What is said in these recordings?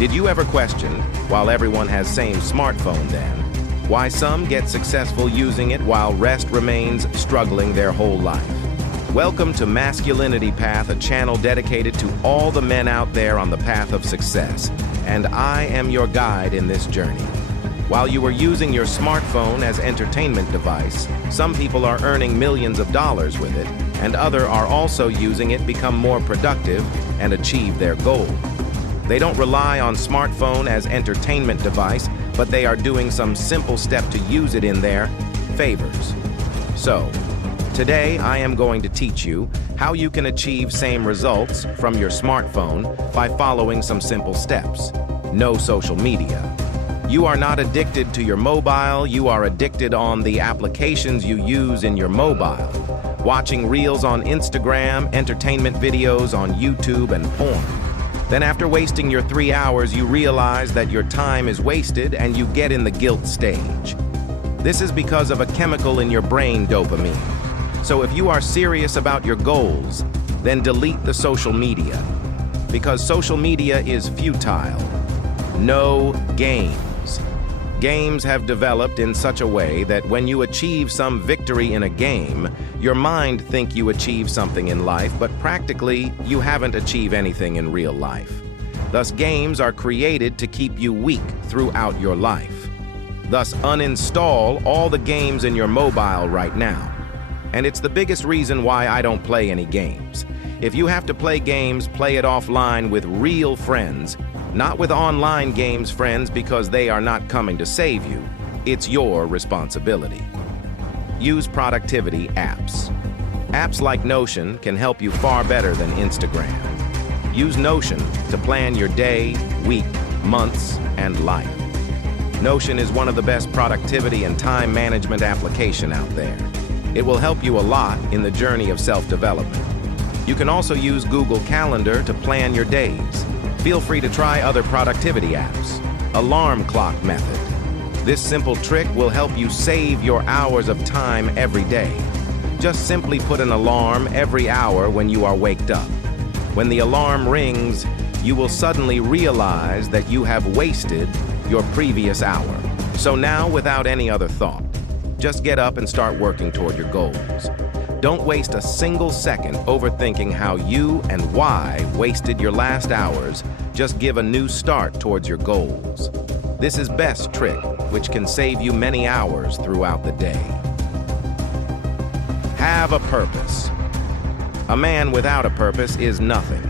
Did you ever question, while everyone has same smartphone then, why some get successful using it while rest remains struggling their whole life? Welcome to Masculinity Path, a channel dedicated to all the men out there on the path of success, and I am your guide in this journey. While you are using your smartphone as entertainment device, some people are earning millions of dollars with it, and others are also using it become more productive and achieve their goal. They don't rely on smartphone as entertainment device, but they are doing some simple step to use it in their favors. So, today I am going to teach you how you can achieve same results from your smartphone by following some simple steps. No social media. You are not addicted to your mobile, you are addicted on the applications you use in your mobile. Watching reels on Instagram, entertainment videos on YouTube, and porn. Then after wasting your 3 hours, you realize that your time is wasted and you get in the guilt stage. This is because of a chemical in your brain, dopamine. So if you are serious about your goals, then delete the social media. Because social media is futile. No games. Games have developed in such a way that when you achieve some victory in a game, your mind thinks you achieve something in life, but practically you haven't achieved anything in real life. Thus, games are created to keep you weak throughout your life. Thus, uninstall all the games in your mobile right now. And it's the biggest reason why I don't play any games. If you have to play games, play it offline with real friends, not with online games friends, because they are not coming to save you. It's your responsibility. Use productivity apps. Apps like Notion can help you far better than Instagram. Use Notion to plan your day, week, months, and life. Notion is one of the best productivity and time management application out there. It will help you a lot in the journey of self-development. You can also use Google Calendar to plan your days. Feel free to try other productivity apps. Alarm clock method. This simple trick will help you save your hours of time every day. Just simply put an alarm every hour when you are waked up. When the alarm rings, you will suddenly realize that you have wasted your previous hour. So now, without any other thought, just get up and start working toward your goals. Don't waste a single second overthinking how you and why wasted your last hours. Just give a new start towards your goals. This is best trick, which can save you many hours throughout the day. Have a purpose. A man without a purpose is nothing.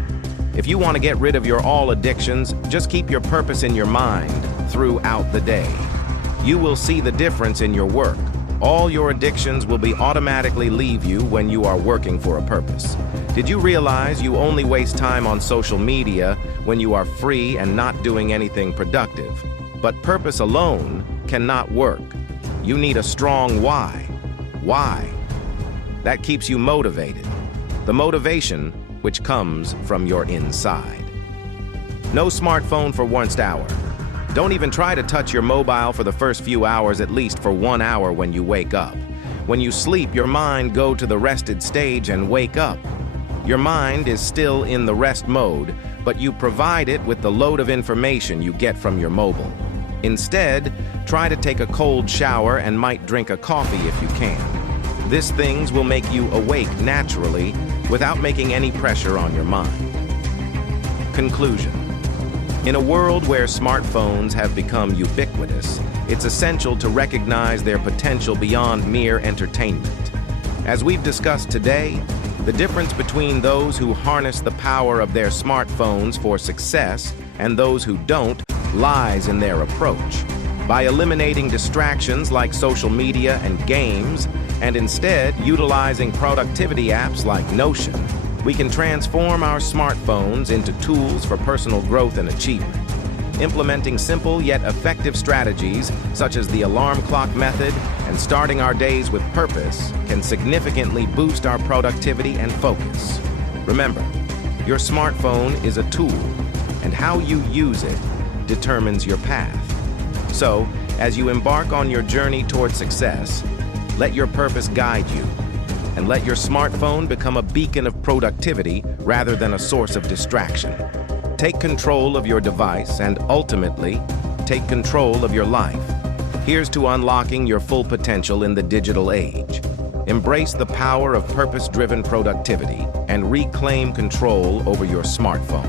If you want to get rid of your all addictions, just keep your purpose in your mind throughout the day. You will see the difference in your work. All your addictions will be automatically leave you when you are working for a purpose. Did you realize you only waste time on social media when you are free and not doing anything productive? But purpose alone cannot work. You need a strong why. Why? That keeps you motivated. The motivation which comes from your inside. No smartphone for 1 hour. Don't even try to touch your mobile for the first few hours, at least for 1 hour when you wake up. When you sleep, your mind go to the rested stage and wake up. Your mind is still in the rest mode, but you provide it with the load of information you get from your mobile. Instead, try to take a cold shower and might drink a coffee if you can. These things will make you awake naturally without making any pressure on your mind. Conclusion. In a world where smartphones have become ubiquitous, it's essential to recognize their potential beyond mere entertainment. As we've discussed today, the difference between those who harness the power of their smartphones for success and those who don't lies in their approach. By eliminating distractions like social media and games, and instead utilizing productivity apps like Notion, we can transform our smartphones into tools for personal growth and achievement. Implementing simple yet effective strategies such as the alarm clock method and starting our days with purpose can significantly boost our productivity and focus. Remember, your smartphone is a tool, and how you use it determines your path. So, as you embark on your journey toward success, let your purpose guide you. And let your smartphone become a beacon of productivity rather than a source of distraction. Take control of your device and ultimately, take control of your life. Here's to unlocking your full potential in the digital age. Embrace the power of purpose-driven productivity and reclaim control over your smartphone.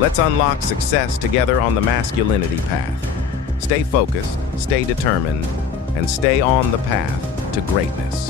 Let's unlock success together on the Masculinity Path. Stay focused, stay determined, and stay on the path to greatness.